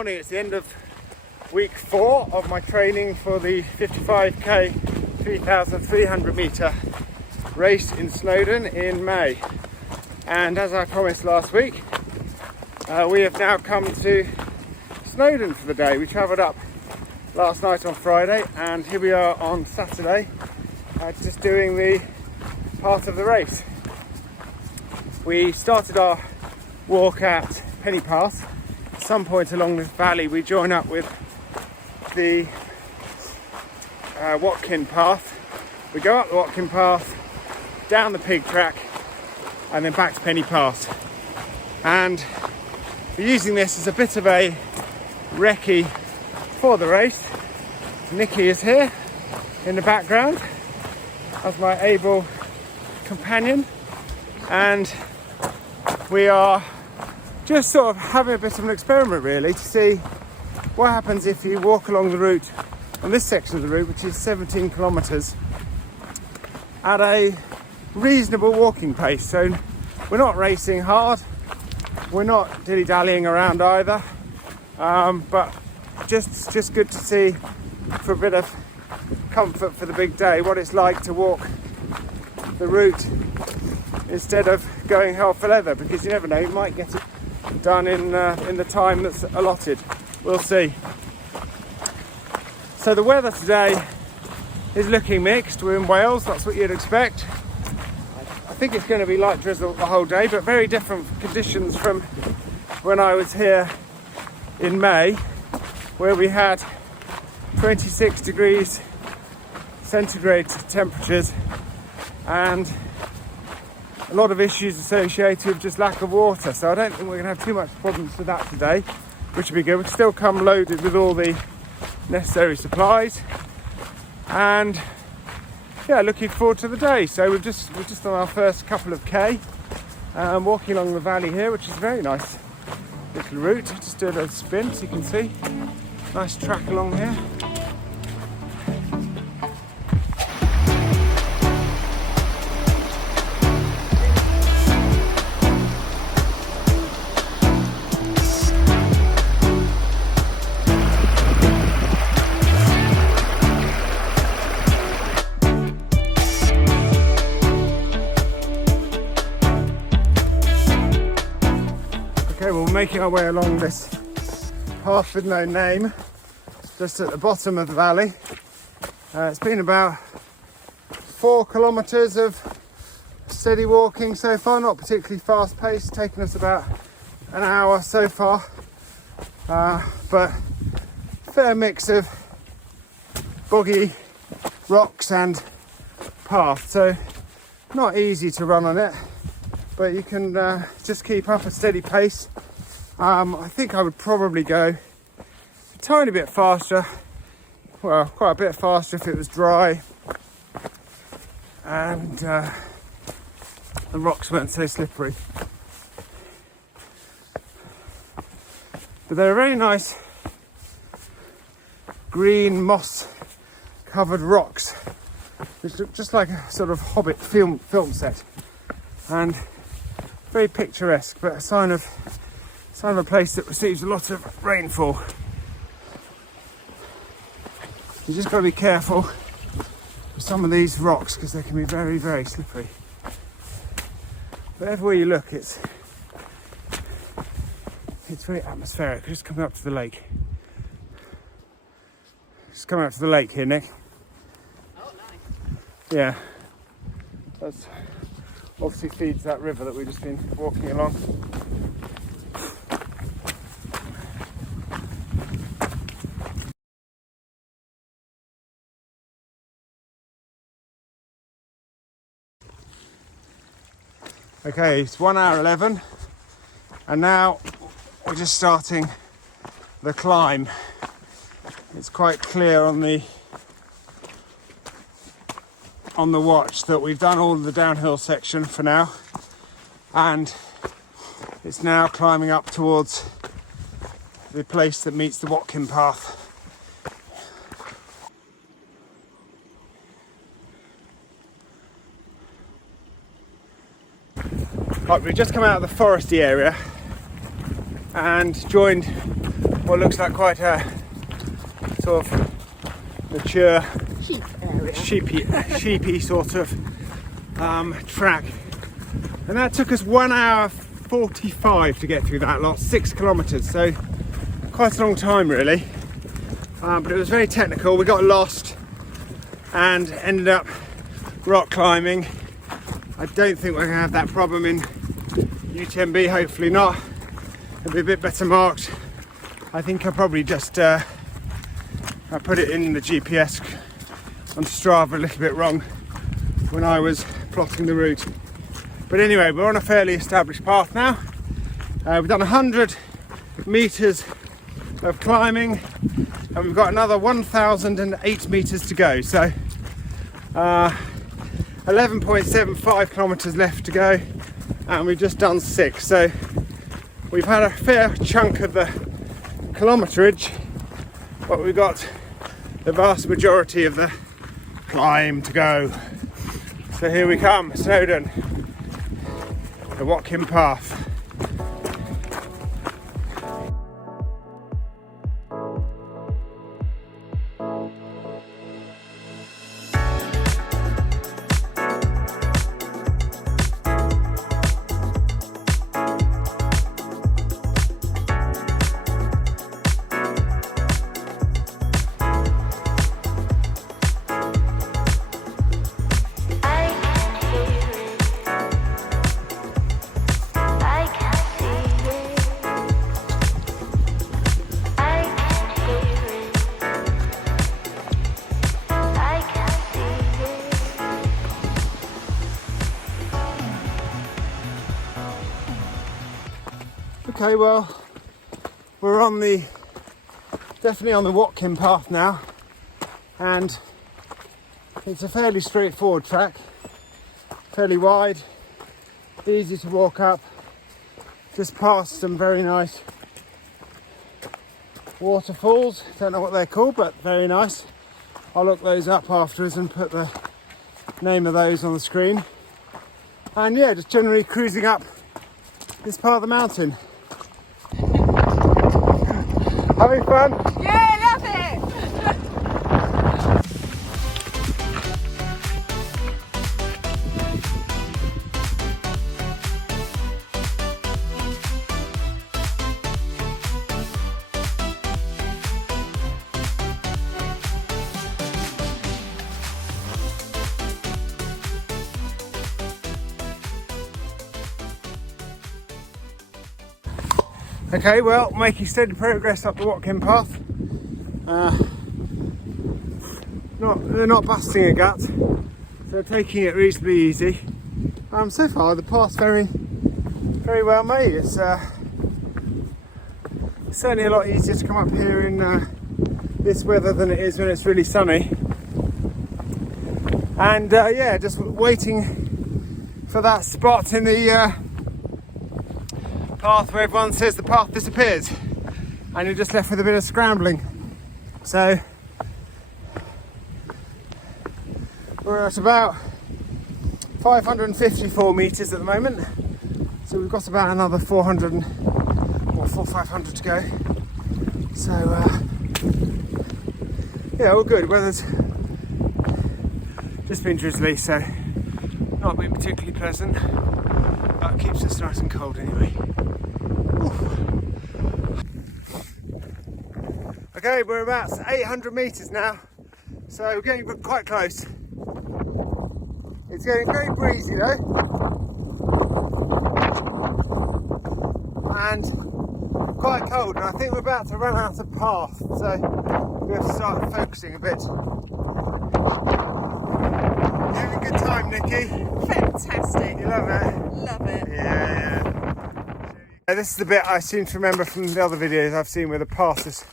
morning. It's the end of week 4 of my training for the 55k 3,300 metre race in Snowdon in May. And as I promised last week, we have now come to Snowdon for the day. We travelled up last night on Friday, and here we are on Saturday, just doing the part of the race. We started our walk at Penny Pass. At some point along this valley we join up with the Watkin path. We go up the Watkin path, down the pig track, and then back to Penny Pass. And we're using this as a bit of a recce for the race. Nikki is here in the background as my able companion, and we are just sort of having a bit of an experiment really to see what happens if you walk along the route, on this section of the route, which is 17 kilometres, at a reasonable walking pace. So we're not racing hard, we're not dilly-dallying around either, but just good to see, for a bit of comfort for the big day, what it's like to walk the route instead of going hell for leather, because you never know, you might get it done in the time that's allotted. We'll see. So the weather today is looking mixed. We're in Wales, that's what you'd expect. I think it's going to be light drizzle the whole day, but very different conditions from when I was here in May, where we had 26 degrees centigrade temperatures and a lot of issues associated with just lack of water. So I don't think we're going to have too much problems with that today, which will be good. We'll still come loaded with all the necessary supplies, and yeah, looking forward to the day. So we're just on our first couple of K, walking along the valley here, which is a very nice little route. Just do a little spin so you can see. Nice track along here. Okay, well, we're making our way along this path with no name, just at the bottom of the valley. It's been about 4 kilometres of steady walking so far, not particularly fast paced, taken us about an hour so far, but fair mix of boggy rocks and path, so not easy to run on it, but you can just keep up a steady pace. I think I would probably go a tiny bit faster, well, quite a bit faster if it was dry and the rocks weren't so slippery. But they're very nice green moss covered rocks which look just like a sort of Hobbit film set, and very picturesque, but a sign of a place that receives a lot of rainfall. You just got to be careful with some of these rocks because they can be very, very slippery. But everywhere you look, it's very atmospheric. Just coming up to the lake. Just coming up to the lake here, Nick. Oh, nice. Yeah. That's obviously feeds that river that we've just been walking along. Okay, it's 1 hour 11, and now we're just starting the climb. It's quite clear on the watch that we've done all of the downhill section for now, and it's now climbing up towards the place that meets the Watkin path. Right, we've just come out of the foresty area and joined what looks like quite a sort of mature, Sheep area. sheepy sort of track. And that took us 1 hour 45 to get through that lot, 6 kilometres, so quite a long time really. But it was very technical. We got lost and ended up rock climbing. I don't think we're going to have that problem in UTMB, hopefully not. It'll be a bit better marked. I think I probably just I put it in the GPS on Strava a little bit wrong when I was plotting the route. But anyway, we're on a fairly established path now. We've done 100 metres of climbing and we've got another 1,008 metres to go. So 11.75 kilometres left to go and we've just done 6. So we've had a fair chunk of the kilometrage, but we've got the vast majority of the climb to go. So here we come, Snowdon, the Watkin Path. Okay, well, we're definitely on the Watkin Path now, and it's a fairly straightforward track, fairly wide, easy to walk up, just past some very nice waterfalls. Don't know what they're called, but very nice. I'll look those up afterwards and put the name of those on the screen. And yeah, just generally cruising up this part of the mountain. Having fun? Yeah, love it! Okay, well, making steady progress up the Watkin Path. They're not busting a gut, so taking it reasonably easy. So far the path's very well made. It's certainly a lot easier to come up here in this weather than it is when it's really sunny. And yeah, just waiting for that spot in the path where everyone says the path disappears and you're just left with a bit of scrambling. So we're at about 554 metres at the moment, so we've got about another 400 or 500 to go. So yeah, all good. Weather's just been drizzly, so not been particularly pleasant, but it keeps us nice and cold anyway. Okay, we're about 800 metres now, so we're getting quite close. It's getting very breezy though, and quite cold, and I think we're about to run out of path, so we have to start focusing a bit. You having a good time, Nikki? Fantastic. You love it? Love it. Yeah. This is the bit I seem to remember from the other videos I've seen where the path just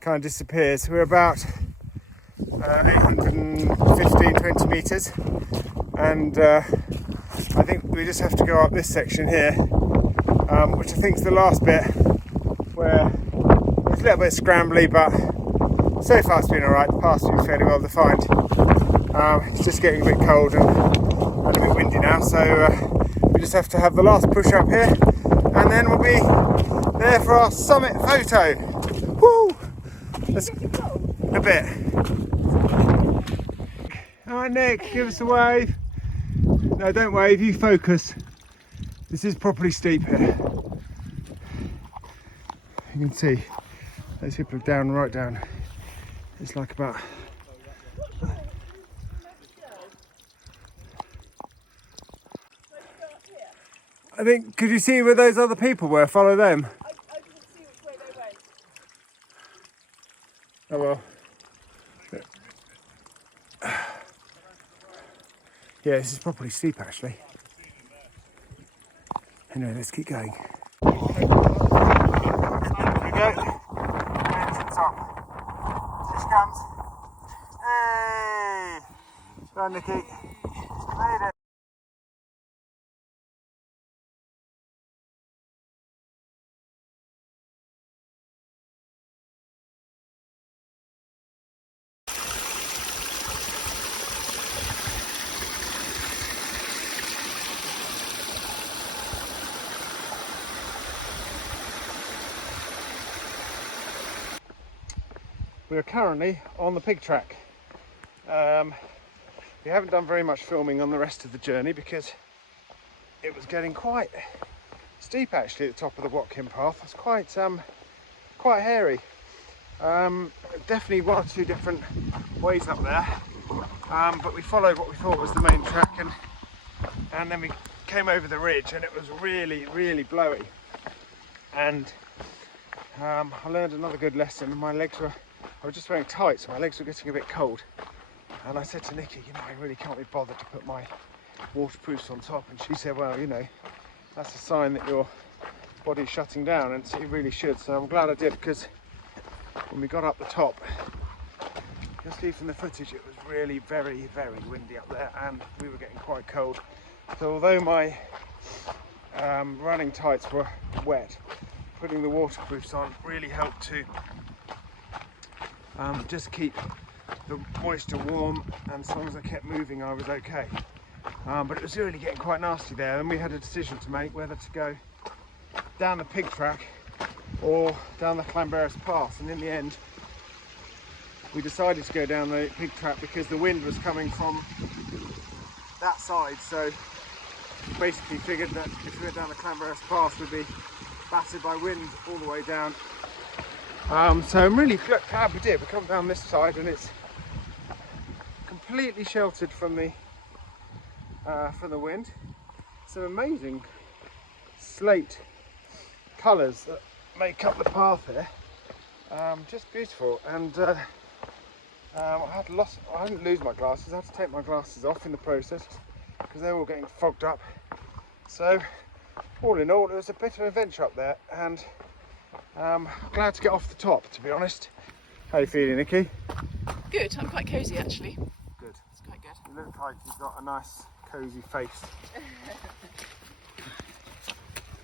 kind of disappears. We're about 815-20 metres, and I think we just have to go up this section here, which I think is the last bit where it's a little bit scrambly, but so far it's been alright. The path's been fairly well defined. It's just getting a bit cold and a bit windy now, so we just have to have the last push up here, and then we'll be there for our summit photo. Woo! Let's, a bit. All right, Nick, give us a wave. No, don't wave, you focus. This is properly steep here. You can see those people are down, right down. It's like about... I think, could you see where those other people were? Follow them. I couldn't see which way they went. Oh well. Yeah, this is properly steep actually. Anyway, let's keep going. Here we go. Entrance up. Here she comes. Hey! Go, Nikki. Made it. We are currently on the pig track. We haven't done very much filming on the rest of the journey because it was getting quite steep actually at the top of the Watkin path. It's quite hairy. Definitely one or two different ways up there, but we followed what we thought was the main track, and then we came over the ridge and it was really blowy, and I learned another good lesson. I was just wearing tights, so my legs were getting a bit cold, and I said to Nikki, you know, I really can't be bothered to put my waterproofs on top, and she said, well, you know, that's a sign that your body's shutting down, and so you really should. So I'm glad I did, because when we got up the top, you'll see from the footage, it was really very windy up there, and we were getting quite cold. So although my running tights were wet, putting the waterproofs on really helped to just keep the moisture warm, and as long as I kept moving I was okay. But it was really getting quite nasty there, and we had a decision to make whether to go down the pig track or down the Clanberis Pass, and in the end we decided to go down the pig track because the wind was coming from that side, so basically figured that if we went down the Clanberis Pass we'd be battered by wind all the way down. So I'm really glad we did. We come down this side and it's completely sheltered from the wind. Some amazing slate colours that make up the path here. Just beautiful. And I didn't lose my glasses. I had to take my glasses off in the process because they were all getting fogged up. So all in all, it was a bit of an adventure up there, and glad to get off the top, to be honest. How are you feeling, Nikki? Good, I'm quite cosy actually. Good. It's quite good. You look like you've got a nice cosy face.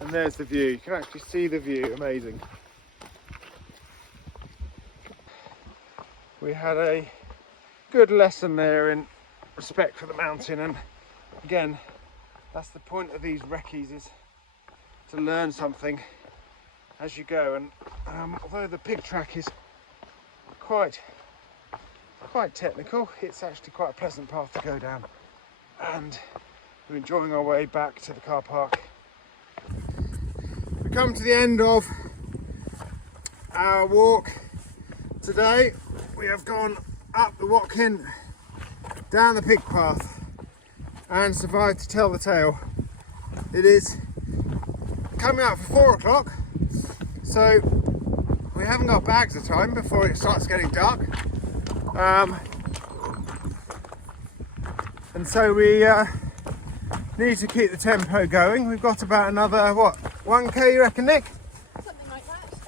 And there's the view. You can actually see the view. Amazing. We had a good lesson there in respect for the mountain, and again, that's the point of these recce's, is to learn something as you go. And although the pig track is quite technical, it's actually quite a pleasant path to go down, and we're enjoying our way back to the car park. We come to the end of our walk today. We have gone up the Watkin, down the pig path, and survived to tell the tale. It is coming up for 4 o'clock, so we haven't got bags of time before it starts getting dark, and so we need to keep the tempo going. We've got about another, what, 1k you reckon, Nick? Something like that.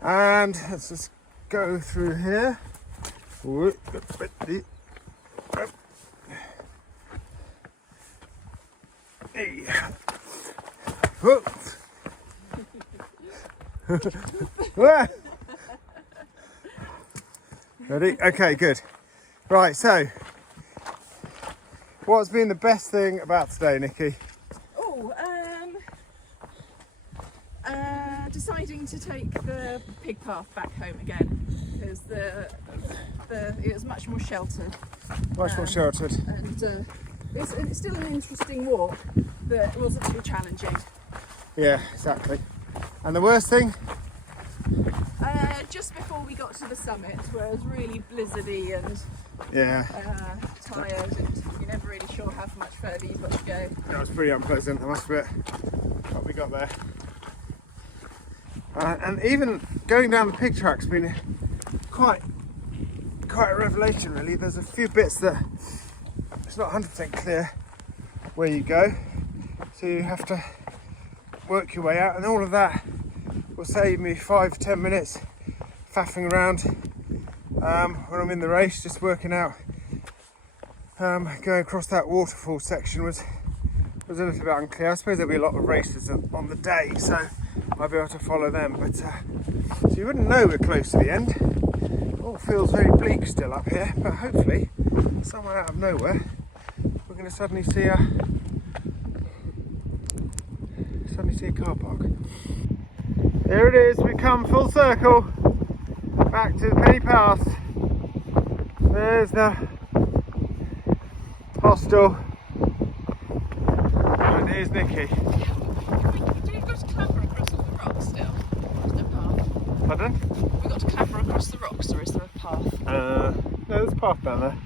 And let's just go through here. Ready? Okay, good. Right, so what's been the best thing about today, Nikki? Oh, deciding to take the pig path back home again because it was much more sheltered. Much more sheltered. And it's still an interesting walk, but it wasn't too challenging. Yeah, exactly. And the worst thing? Just before we got to the summit, where it was really blizzardy and tired, and you're never really sure how much further you've got to go. That was pretty unpleasant, I must admit, what we got there. And even going down the pig track's been quite a revelation, really. There's a few bits that it's not 100% clear where you go, so you have to work your way out, and all of that will save me 5-10 minutes faffing around when I'm in the race, just working out. Going across that waterfall section was a little bit unclear. I suppose there'll be a lot of races on the day, so I'll be able to follow them. But so you wouldn't know we're close to the end. It all feels very bleak still up here, but hopefully, somewhere out of nowhere, we're going to suddenly see a car park. There it is. We come full circle back to the Penny Pass. There's the hostel, and here's Nikki. Do you got to clamber across all the rocks still? There's no path. Pardon? We've got to clamber across the rocks, or is there a path? No, there's a path down there.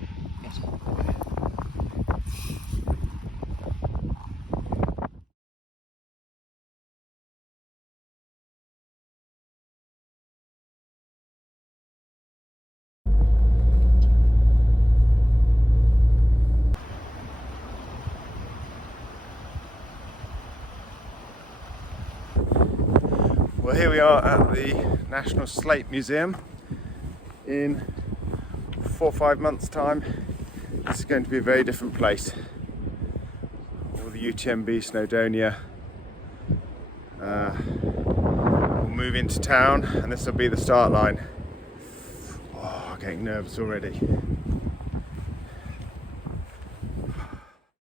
Well, here we are at the National Slate Museum. In 4 or 5 months' time, this is going to be a very different place. All the UTMB Snowdonia will move into town, and this will be the start line. Oh, I'm getting nervous already.